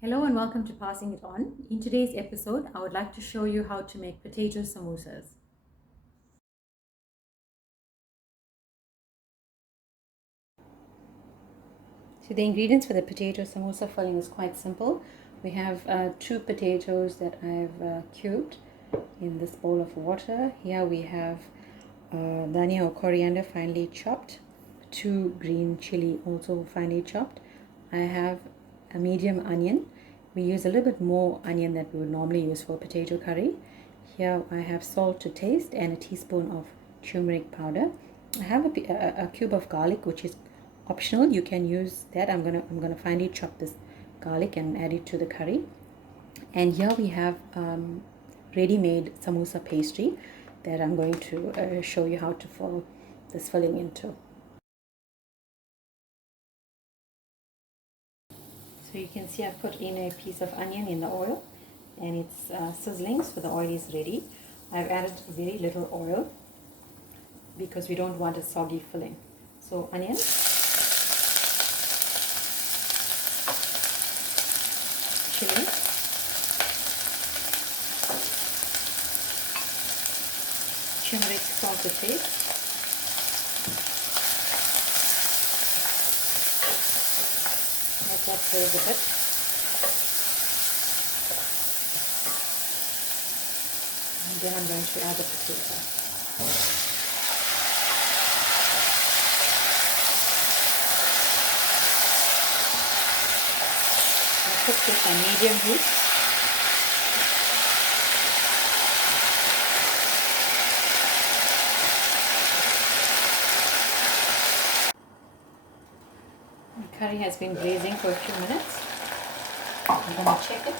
Hello and welcome to Passing It On. In today's episode, I would like to show you how to make potato samosas. So the ingredients for the potato samosa filling is quite simple. We have 2 potatoes that I've cubed in this bowl of water. Here we have Dania or coriander finely chopped, 2 green chili also finely chopped. I have a medium onion. We use a little bit more onion than we would normally use for potato curry. Here I have salt to taste and a teaspoon of turmeric powder. I have a cube of garlic, which is optional. You can use that. I'm gonna finely chop this garlic and add it to the curry. And here we have ready-made samosa pastry that I'm going to show you how to fill this filling into. So you can see I've put in a piece of onion in the oil and it's sizzling, so the oil is ready. I've added very little oil because we don't want a soggy filling. So onion, chili, turmeric, salt to taste, let that sizzle a bit. And then I'm going to add the potato. I'll put this on medium heat. The curry has been braising for a few minutes. I'm going to check it.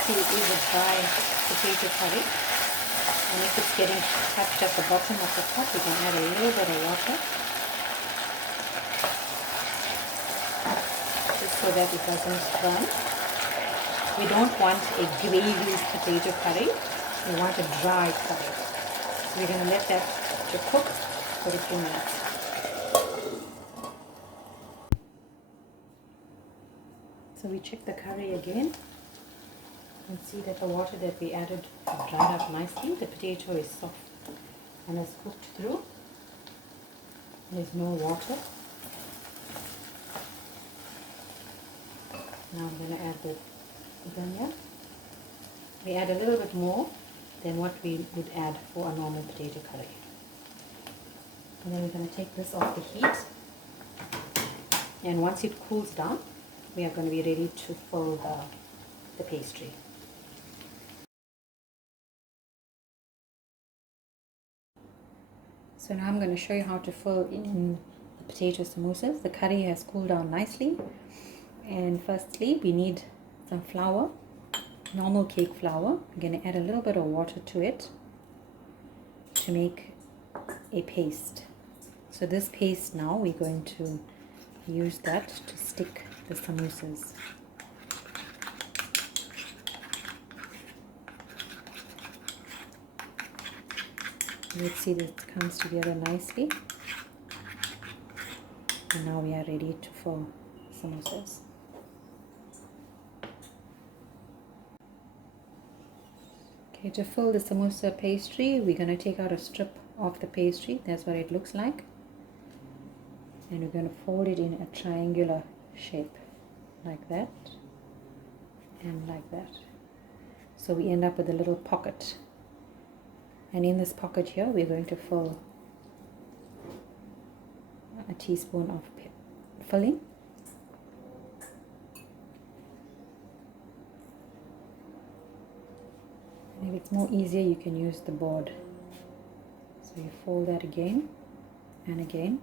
See, it is a dry potato curry, and if it's getting touched at the bottom of the pot, we can add a little bit of water just so that it doesn't burn. We don't want a gravy potato curry, we want a dry curry. So we're going to let that to cook for a few minutes. So we check the curry again. You can see that the water that we added dried up nicely. The potato is soft and is cooked through. There's no water. Now I'm going to add the dania. We add a little bit more than what we would add for a normal potato curry. And then we're going to take this off the heat. And once it cools down, we are going to be ready to fill the pastry. So now I'm going to show you how to fill in the potato samosas. The curry has cooled down nicely. And firstly, we need some flour, normal cake flour. I'm going to add a little bit of water to it to make a paste. So this paste now, we're going to use that to stick the samosas. Let's see that it comes together nicely. And now we are ready to fill samosas. Okay, to fill the samosa pastry, we're going to take out a strip of the pastry. That's what it looks like. And we're going to fold it in a triangular shape, like that and like that. So we end up with a little pocket. And in this pocket here, we're going to fill a teaspoon of filling. And if it's more easier, you can use the board. So you fold that again and again,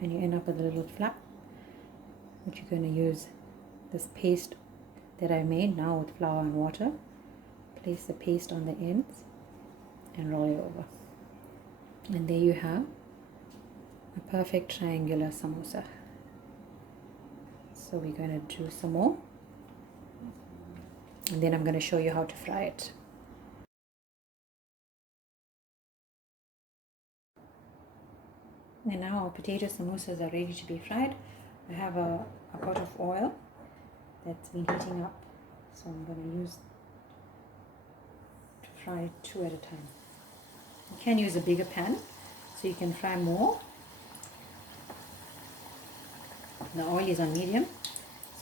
and you end up with a little flap, which you're going to use this paste that I made now with flour and water. Place the paste on the ends and roll it over. And there you have a perfect triangular samosa. So we're going to do some more, and then I'm going to show you how to fry it. And now our potato samosas are ready to be fried. I have a a pot of oil that's been heating up, so I'm going to use to fry 2 at a time. You can use a bigger pan so you can fry more. The oil is on medium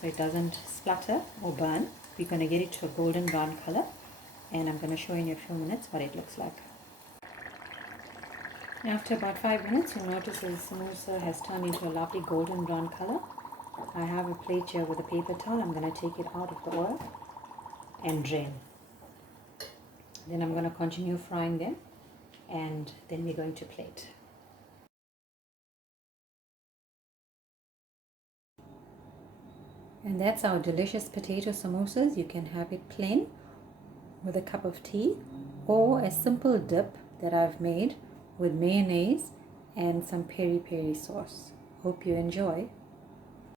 so it doesn't splatter or burn. We're going to get it to a golden brown color, and I'm going to show you in a few minutes what it looks like. After about 5 minutes, you'll notice the samosa has turned into a lovely golden brown color. I have a plate here with a paper towel. I'm going to take it out of the oil and drain. Then I'm going to continue frying them, and then we're going to plate. And that's our delicious potato samosas. You can have it plain with a cup of tea, or a simple dip that I've made with mayonnaise and some peri peri sauce. Hope you enjoy.